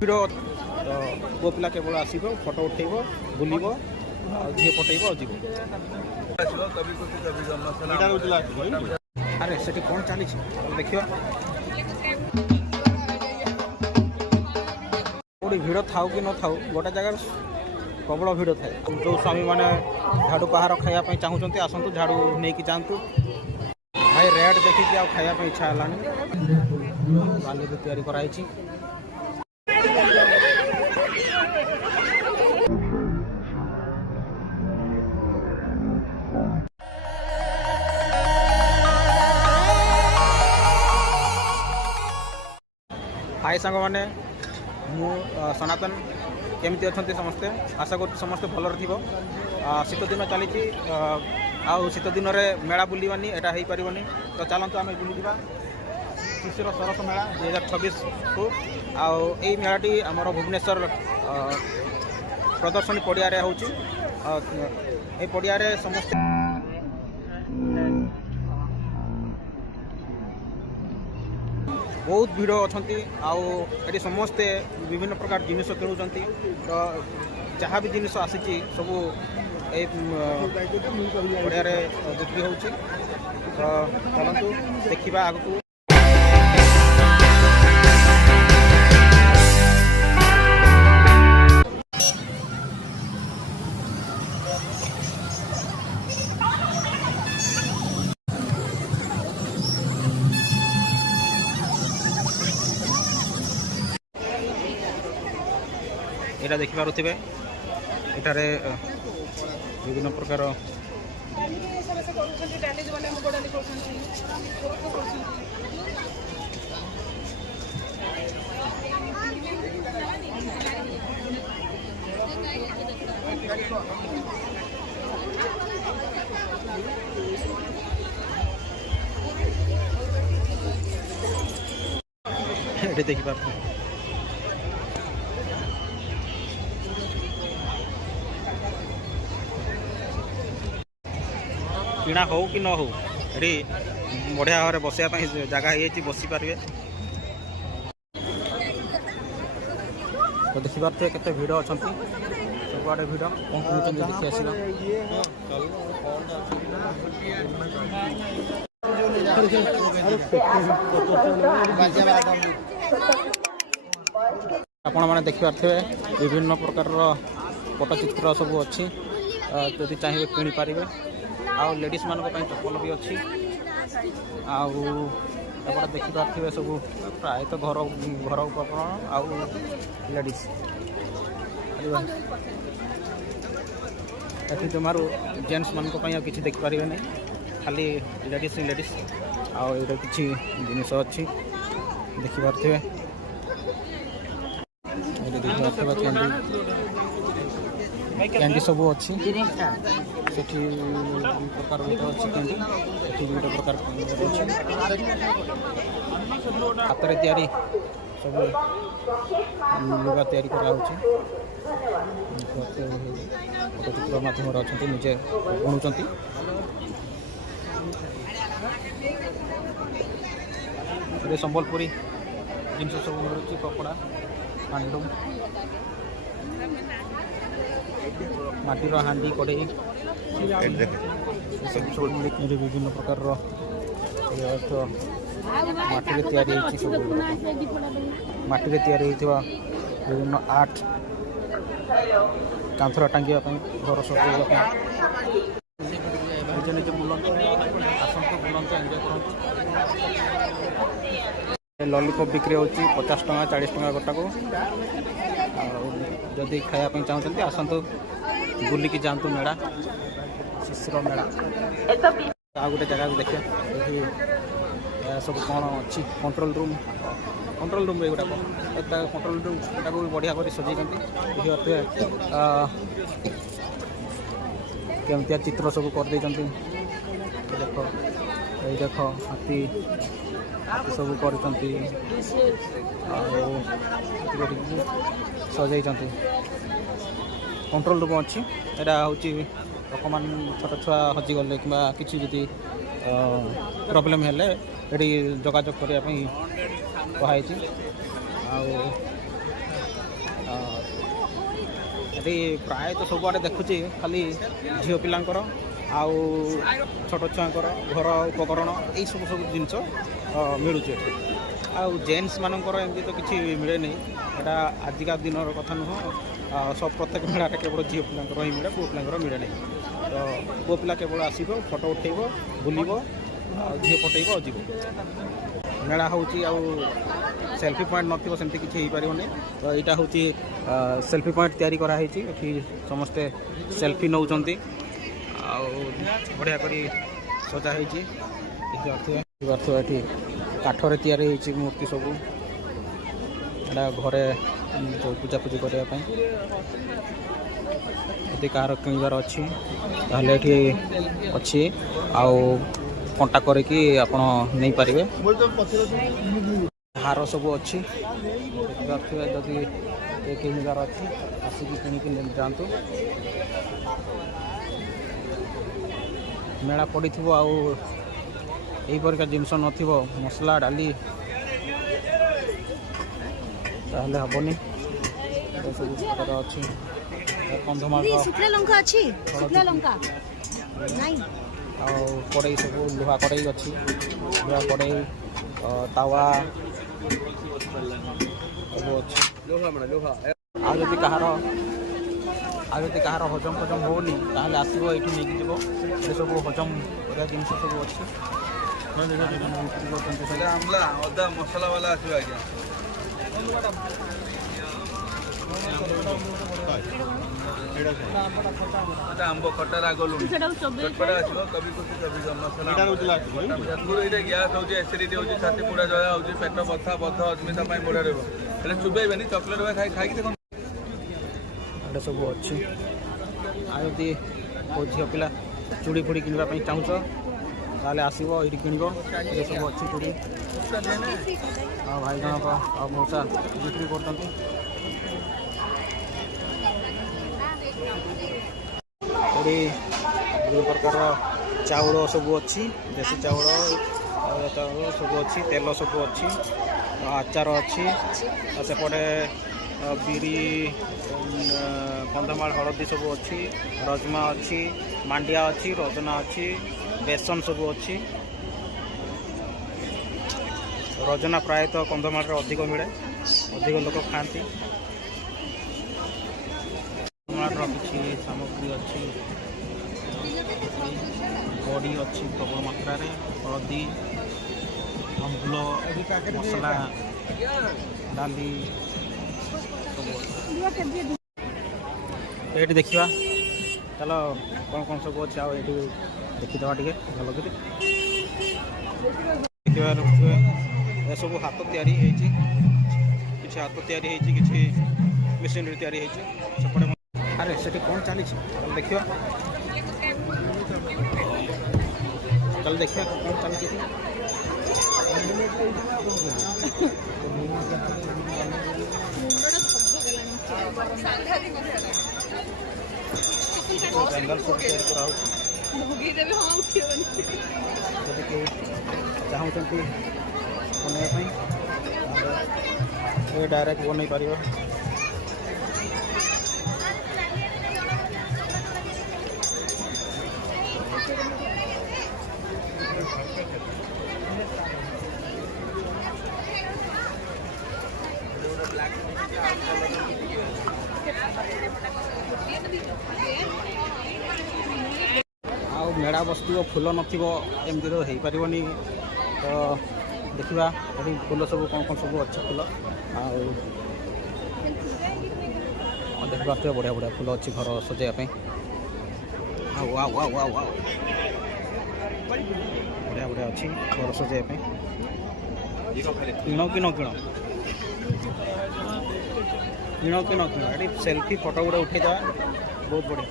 ଭିଡ଼ ପୁଅ ପିଲା କେବଳ ଆସିବ, ଫଟୋ ଉଠେଇବ, ବୁଲିବ, ଝିଅ ପଟେଇବ ଆଉ ଯିବ। ଆରେ ସେଠି କ'ଣ ଚାଲିଛି ଦେଖିବା। କେଉଁଠି ଭିଡ଼ ଥାଉ କି ନଥାଉ ଗୋଟେ ଜାଗାରେ ପ୍ରବଳ ଭିଡ଼ ଥାଏ। ଯେଉଁ ସ୍ୱାମୀମାନେ ଝାଡ଼ୁ ପାହାର ଖାଇବା ପାଇଁ ଚାହୁଁଛନ୍ତି ଆସନ୍ତୁ, ଝାଡ଼ୁ ନେଇକି ଯାଆନ୍ତୁ। ଭାଇ ରେଟ୍ ଦେଖିକି ଆଉ ଖାଇବା ପାଇଁ ଇଚ୍ଛା ହେଲାନି। ବାଲିରେ ତିଆରି କରାହେଇଛି। हाय साଙ୍ଗमाने मु सनातन केमती अच्छा समस्ते आशा कर समस्ते भलर थी। शीत दिन चली शीत दिन में मेला बुलवानी एटा हो पारनी तो चलतु आम बुलवा शिशिर सरस मेला 2026 को आई मेलाटी आमर भुवनेश्वर प्रदर्शनी पड़िया हो पड़िया समस्ते बहुत भिड़ अच्छा आउ समस्ते विभिन्न प्रकार जिनिस किणुंट तो जहाँ भी जिनिस आसी सब पड़िया बिक्री हो तो चलतु देखा आग को। एटा देखि पारुथिबे एटारे विभिन्न प्रकार एटे देखि पारुथिबे किणा हो कि न हो ये बढ़िया भाव में बसवाई जगह हो बसी पारे। तो देखी पारे केते भिड़ अच्छा सबुआड़े भिड़ कौन कौन देखी आस आपण मैंने देखी पारे विभिन्न प्रकार पट्टचित्र सब अच्छी जदि चाहिए किणी पारे। आउ लेडीज मान चप्पल भी अच्छी आपड़ देखी पारे सब प्राय तो घर घर उपकरण आउ लेडीज ये जमारू जेन्ट्स मान कि देखिपारे नहीं खाली लेडीज लेडीज आउ कि जिनस अच्छी देखी पारे कैंडी सब अच्छी सेठी प्रकार अच्छी कैंडी सेठी गोटे प्रकार हाथ में तैयारी सब लुगा तैयारी कराऊँच पट्टचित्र मध्यम अच्छा निजे बुणुंट संबलपुरी जिनस सब मिलूँ कपड़ा हांडलूम माटीर हांडी कड़े विभिन्न प्रकार माटी तैयारी सब माटी तैयारी विभिन्न आर्ट कांथर टांगिया घर सजाइवा निजे निजे बुलते आसतु बुलते एंजय कर। लॉलीपॉप बिक्री होची 50 टंका 40 टंका गोटा को जदि खायापी चाहते आसतु बुलिकी जातु मेला शिशिर मेला आ गोटे जगह देखिए सब कौन अच्छी कंट्रोल रूम एगुड़ा कंट्रोल रूम एटा भी बढ़िया कर सजाई केमतिया चित्र सब कर देख देख हाथी सब कर सजाई कंट्रोल रूम अच्छी यहाँ हूँ लोक मान छोट छुआ हजिगले कि किसी प्रॉब्लम हेले ये जोगाजोग करने कहुई ଏଠି ପ୍ରାୟତଃ ସବୁଆଡ଼େ ଦେଖୁଛି ଖାଲି ଝିଅ ପିଲାଙ୍କର ଆଉ ଛୋଟ ଛୁଆଙ୍କର ଘର ଉପକରଣ ଏଇସବୁ ଜିନିଷ ମିଳୁଛି ଏଠି। ଆଉ ଜେଣ୍ଟସ୍ ମାନଙ୍କର ଏମିତି ତ କିଛି ମିଳେନି, ଏଇଟା ଆଜିକା ଦିନର କଥା ନୁହଁ। ସବୁ ପ୍ରତ୍ୟେକ ମେଳାରେ କେବଳ ଝିଅ ପିଲାଙ୍କର ହିଁ ମିଳେ, ପୁଅ ପିଲାଙ୍କର ମିଳେ ନାହିଁ। ତ ପୁଅ ପିଲା କେବଳ ଆସିବ, ଫଟୋ ଉଠେଇବ, ବୁଲିବ, ଆଉ ଝିଅ ପଟେଇବ ଆଉ ଯିବ। ମେଳା ହେଉଛି ଆଉ ସେଲ୍ଫି ପଏଣ୍ଟ ନଥିବ ସେମିତି କିଛି ହେଇପାରିବନି। ତ ଏଇଟା ହେଉଛି ସେଲ୍ଫି ପଏଣ୍ଟ ତିଆରି କରାହେଇଛି। ଏଠି ସମସ୍ତେ ସେଲ୍ଫି ନେଉଛନ୍ତି ଆଉ ବଢ଼ିଆ କରି ସଜା ହେଇଛି। ଦେଖିପାରୁଥିବ ଏଠି କାଠରେ ତିଆରି ହେଇଛି ମୂର୍ତ୍ତି ସବୁ। ଏଇଟା ଘରେ ଯେଉଁ ପୂଜାପୂଜି କରିବା ପାଇଁ। ଯଦି କାହାର କିଣିବାର ଅଛି ତାହେଲେ ଏଠି ଅଛି, ଆଉ କଣ୍ଟାକ୍ଟ କରିକି ଆପଣ ନେଇପାରିବେ। ହାର ସବୁ ଅଛି, ଦେଖିପାରୁଥିବେ। ଯଦି କିଣିବାର ଅଛି ଆସିକି କିଣିକି ଯାଆନ୍ତୁ। ମେଳା ପଡ଼ିଥିବ ଆଉ ଏଇପରିକା ଜିନିଷ ନଥିବ, ମସଲା ଡାଲି, ତାହେଲେ ହେବନି। ସବୁ ପ୍ରକାର ଅଛି। କନ୍ଧମାଳର ଶୁଖିଲା ଲଙ୍କା ଅଛି, ଶୁଖିଲା ଲଙ୍କା ନାଇଁ। ଆଉ କଡ଼େଇ ସବୁ ଲୁହା କଡ଼େଇ ଅଛି, ଲୁହା କଡ଼େଇ, ତାୱା ସବୁ ଅଛି। ଆଉ ଯଦି କାହାର ହଜମ ହେଉନି ତାହେଲେ ଆସିବ ଏଇଠି ନେଇକି ଯିବ। ଏସବୁ ହଜମ କରିବା ଜିନିଷ ସବୁ ଅଛି। ଅଦା ମସଲା ବାଲା ଆସିବ ଆଜ୍ଞା। ଆମ୍ବ ଖଟା ରାଗ ଲୁଣି ଆସିବ। କବି ଖୁସି ମସଲା ଏଇଟା ଗ୍ୟାସ୍ ହେଉଛି, ଏସିଡିଟି ହେଉଛି, ଛାତି ପୁଡ଼ା ଜଳା ହେଉଛି, ପେଟ ବଥା ବଧ ଅସ୍ମିତା ପାଇଁ ବଢ଼ିଆ ରହିବ। ହେଲେ ଚୁବେଇବେନି, ଚକୋଲେଟ୍ ଖାଇକି ଦେଖନ୍ତୁ। ଏଇଟା ସବୁ ଅଛି। ଆଉ ଯଦି କେଉଁ ଝିଅ ପିଲା ଚୁଡ଼ି ଫୁଡ଼ି କିଣିବା ପାଇଁ ଚାହୁଁଛ ତାହେଲେ ଆସିବ, ଏଇଠି କିଣିବ। ଏ ସବୁ ଅଛି ଚୁଡ଼ି। ଆଉ ଭାଇ ଜଣକ ଆଉ ମଉସା ବିକ୍ରି କରୁଛନ୍ତି। ଏଠି ବିଭିନ୍ନ ପ୍ରକାର ଚାଉଳ ସବୁ ଅଛି, ଦେଶୀ ଚାଉଳ ସବୁ ଅଛି, ତେଲ ସବୁ ଅଛି, ଆଚାର ଅଛି। ଆଉ ସେପଟେ ବିରି, କନ୍ଧମାଳ ହଳଦୀ ସବୁ ଅଛି, ରଜମା ଅଛି, ମାଣ୍ଡିଆ ଅଛି, ରଜନା ଅଛି, ବେସନ ସବୁ ଅଛି। ରଜନା ପ୍ରାୟତଃ କନ୍ଧମାଳରେ ଅଧିକ ମିଳେ, ଅଧିକ ଲୋକ ଖାଆନ୍ତି। କନ୍ଧମାଳର କିଛି ସାମଗ୍ରୀ ଅଛି, ବଡ଼ି ଅଛି ପ୍ରବଳ ମାତ୍ରାରେ, ହଳଦୀ, ଆମ୍ବୁଲ, ମସଲା, ଡାଲି ସବୁ ଅଛି। ଏଇଠି ଦେଖିବା, ଚାଲ କ'ଣ ସବୁ ଅଛି। ଆଉ ଏଇଠି ଦେଖିଦେବା ଟିକେ ଭଲ କରି। ଦେଖିବା ଏସବୁ ହାତ ତିଆରି ହେଇଛି, କିଛି ହାତ ତିଆରି ହେଇଛି, କିଛି ମେସିନରେ ତିଆରି ହେଇଛି। ସେପଟେ ଆରେ ସେଠି କ'ଣ ଚାଲିଛି ତାହେଲେ ଦେଖିବା। ତାହେଲେ ଦେଖିବା କ'ଣ ଚାଲିଛି। ବେଙ୍ଗଲ ସବୁ ତିଆରି କରାହେଉଛି। ଯଦି କେହି ଚାହୁଁଛନ୍ତି ବନେଇବା ପାଇଁ ତାହେଲେ ଡାଇରେକ୍ଟ ବନେଇ ପାରିବ। ଆଉ ମେଳା ବସିଥିବ, ଫୁଲ ନଥିବ, ଏମିତି ତ ହେଇପାରିବନି। ତ ଦେଖିବା ଏଠି ଫୁଲ ସବୁ କ'ଣ ସବୁ ଅଛି ଫୁଲ। ଆଉ ଦେଖିପାରୁଥିବେ ବଢ଼ିଆ ବଢ଼ିଆ ଫୁଲ ଅଛି ଘର ସଜାଇବା ପାଇଁ। ଆଉ ବଢ଼ିଆ ବଢ଼ିଆ ଅଛି ଘର ସଜାଇବା ପାଇଁ। କିଣ କି ନ କିଣ, କିଣ କି ନ କିଣ, ଏଠି ସେଲ୍ଫି ଫଟୋ ଗୁଡ଼ା ଉଠେଇଦେବା, ବହୁତ ବଢ଼ିଆ।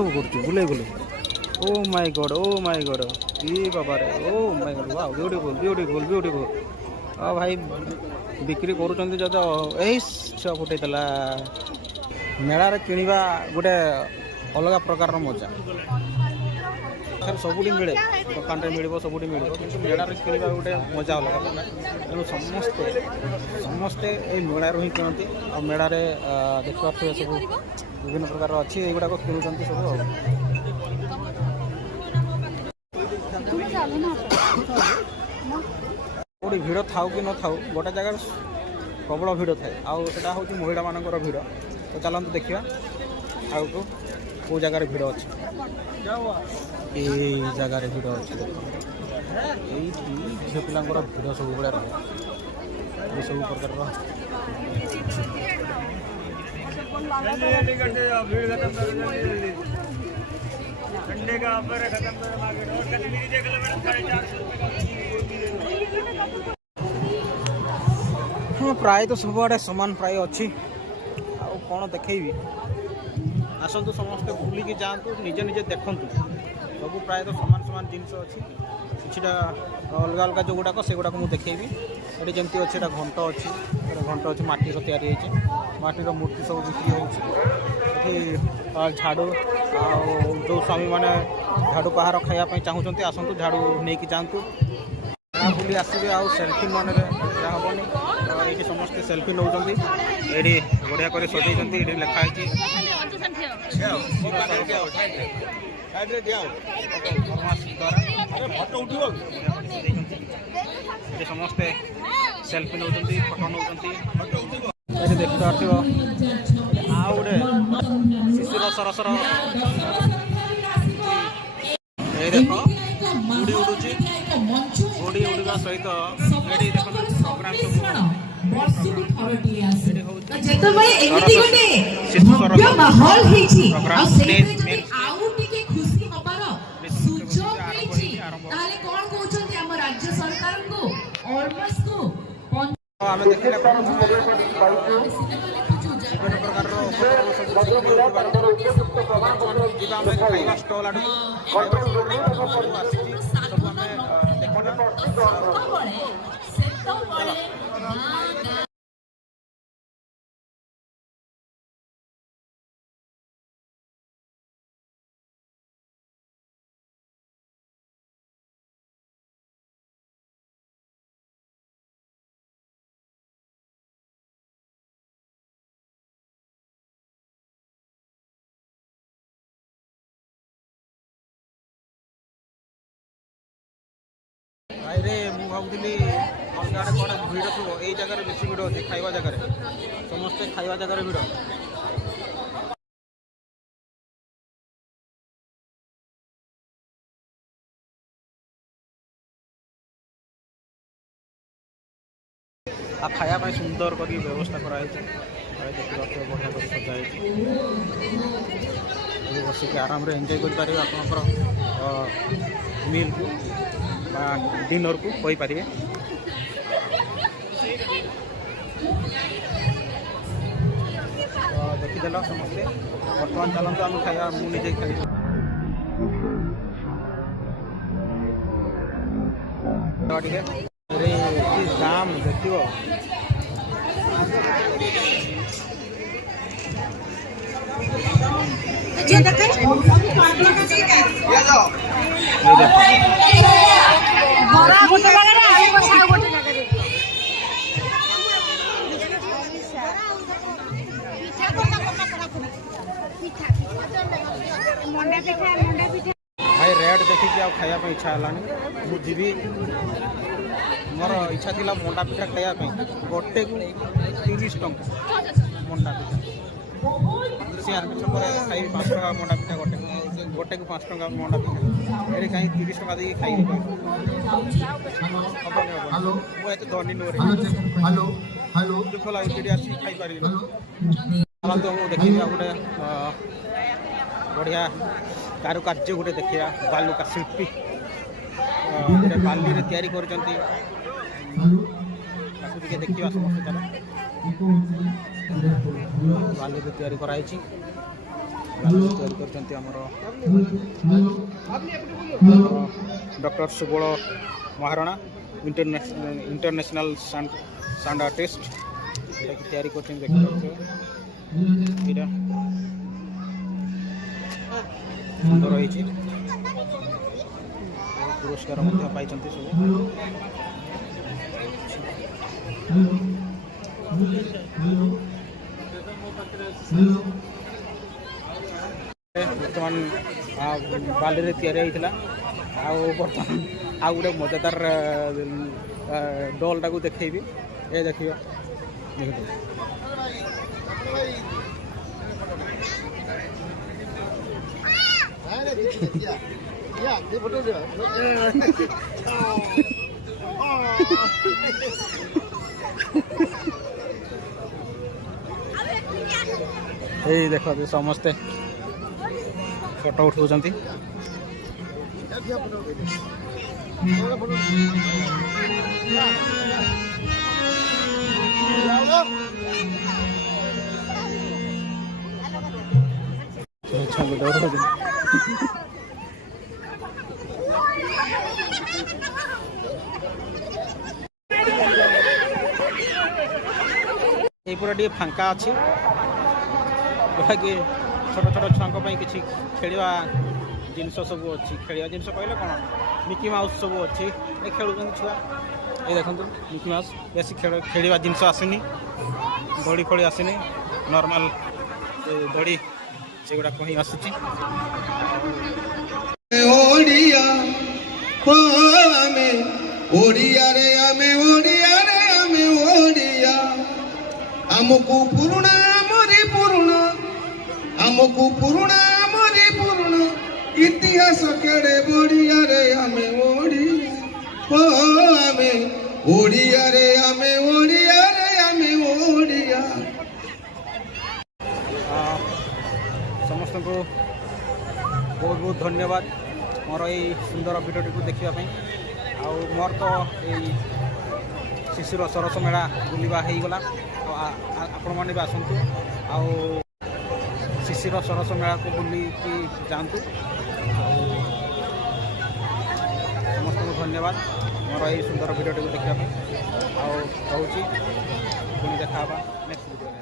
सब कर बुले बुले ओ माय गॉड ये बाबा रे oh my God wow beautiful beautiful beautiful आ भाई बिक्री करूँ जद यही फुटे मेला किणवा गोटे अलग प्रकार मजा सबुठी मिले दुकान मिल सबुठी मिल कि मेला किणवा गोटे मजा अलग प्रकार तेणु समस्ते समस्ते ये मेलू ही किणती और मेल देखा सब विभिन्न प्रकार अच्छी युवाक किणुच्च सब कोई भिड़ थाउ कि न थाउ गोटे जगह प्रबल भिड़ थाए आउटा हूँ महिला मानकर भिड़ तो चलते देखा आउ तो कौ जगार भिड़ अच्छे ये जगार भिड़ अच्छे ये झील पिला भिड़ सब भाया रहे सब प्रकार हाँ प्राय तो सबुआड़े सामान प्राय अच्छी कौन देखी आसतु समस्ते बुलिकी जातु निजे निजे देखु सब प्राय तो सामान सामान जिनस अच्छी किटा अलग अलग जो गुड़ाक से गुड़ाक मुझे देखेबी ये जमी अच्छे घंट अच्छी घंट अच्छी माटीर तैयारी माटीर मूर्ति सब बिक्री हो झाड़ू जो स्वामी मैंने झाड़ू पहाड़ खायापी चाहूँगी आसतु झाड़ू नहीं जातु बुली आसबे आ सेल्फी मन हेनी ये समस्ते सेल्फी नौ ये बढ़िया कर सजाई ये लिखाई समस्ते सेल्फी नौ फोटो नौ देखी पार्थिव आ गोटे शिशुर सरसर ये देख उड़ी उड़ुची उड़ी उड़ा सहित प्रोग्राम आम देखिले विभिन्न प्रकार खाଇବା स्टल आड़ रे मुझे भावुली अलग आड़े कौन भिड़ थो यही जगह बेस भिड़ अच्छे खाଇବା जगह समस्ते खाଇବା जगह भिड़ आ खायापी सुंदर कर व्यवस्था कराई देखा बढ़िया कर सजाई बसिक आराम एंजॉय करें आपंकर मिल को डिनर को कही पारे देखीदेल समस्ते बर्तमान चलते आम खाया मुझे खाई दाम देख भाई रेट देखिए खायापी इच्छा है मुझे मोर इच्छा थी मंडा पिठा खायापी गोटे को 30 टंका मंडा पिठा सीआरपी छक खाई 5 टका मंडा पिठा गोटे गोटे को 5 टका मंडा पिठा ये कहीं 30 टका देकी खाई मुझे धनी नुहे दुख लगे आस खाई पारि तो देखिए गोटे बढ़िया कारुकार्य गोटे देखा बालुका शिल्पी गोटे बाली तैयारी कर देखा समस्त बाली तैयारी कराई ତିଆରି କରିଛନ୍ତି ଆମର doctor Subal Maharana international sound artist ଏଟାକି ତିଆରି କରିଛନ୍ତି ଦେଖିପାରୁଥିବେ। ଏଇଟା ସୁନ୍ଦର ହେଇଛି, ପୁରସ୍କାର ମଧ୍ୟ ପାଇଛନ୍ତି ସବୁ। ବର୍ତ୍ତମାନ ବାଲିରେ ତିଆରି ହେଇଥିଲା, ଆଉ ବର୍ତ୍ତମାନ ଆଉ ଗୋଟେ ମଜାଦାର ଡଲ୍ଟାକୁ ଦେଖେଇବି। ଏ ଦେଖିବ, ଦେଖନ୍ତୁ ଏଇ ଦେଖନ୍ତୁ ସମସ୍ତେ ଫଟୋ ଉଠାଉଛନ୍ତି। ଏଇପଟେ ଟିକେ ଫାଙ୍କା ଅଛି, ଯୋଉଟାକି ଛୋଟ ଛୋଟ ଛୁଆଙ୍କ ପାଇଁ କିଛି ଖେଳିବା ଜିନିଷ ସବୁ ଅଛି। ଖେଳିବା ଜିନିଷ କହିଲେ କ'ଣ, ମିକି ମାଉସ୍ ସବୁ ଅଛି, ଏ ଖେଳୁଛନ୍ତି ଛୁଆ। ଏଇ ଦେଖନ୍ତୁ ମିକି ମାଉସ୍, ବେଶୀ ଖେଳିବା ଜିନିଷ ଆସିନି, ଦୋଳି ଫୋଳି ଆସିନି, ନର୍ମାଲ ଦୋଳି ସେଗୁଡ଼ାକ ହିଁ ଆସୁଛି। ଓଡ଼ିଆ ଆମେ ଓଡ଼ିଆରେ ଆମେ ଓଡ଼ିଆରେ ଆମେ ଓଡ଼ିଆ, ଆମକୁ ପୁରୁଣା ଆମରି ପୁରୁଣା, ଆମକୁ ପୁରୁଣା ଆମରି ପୁରୁଣା ଇତିହାସ କେଡ଼େ ବଢ଼ିଆରେ ଆମେ ଓଡ଼ିଆ, ଆମେ ଓଡ଼ିଆରେ ଆମେ ଓଡ଼ିଆରେ ଆମେ ଓଡ଼ିଆ। ସମସ୍ତଙ୍କୁ ବହୁତ ବହୁତ ଧନ୍ୟବାଦ ମୋର ଏଇ ସୁନ୍ଦର ଭିଡ଼ିଓଟିକୁ ଦେଖିବା ପାଇଁ। ଆଉ ମୋର ତ ଏଇ ଶିଶୁର ସରସ ମେଳା ବୁଲିବା ହେଇଗଲା, ଆଉ ଆପଣମାନେ ବି ଆସନ୍ତୁ ଆଉ ଶିଶୁର ସରସ ମେଳାକୁ ବୁଲିକି ଯାଆନ୍ତୁ। ଆଉ ସମସ୍ତଙ୍କୁ ଧନ୍ୟବାଦ ମୋର ଏଇ ସୁନ୍ଦର ଭିଡ଼ିଓଟିକୁ ଦେଖିବା ପାଇଁ। ଆଉ ରହୁଛି, ପୁଣି ଦେଖା ହେବା ନେକ୍ସଟ ଭିଡ଼ିଓରେ।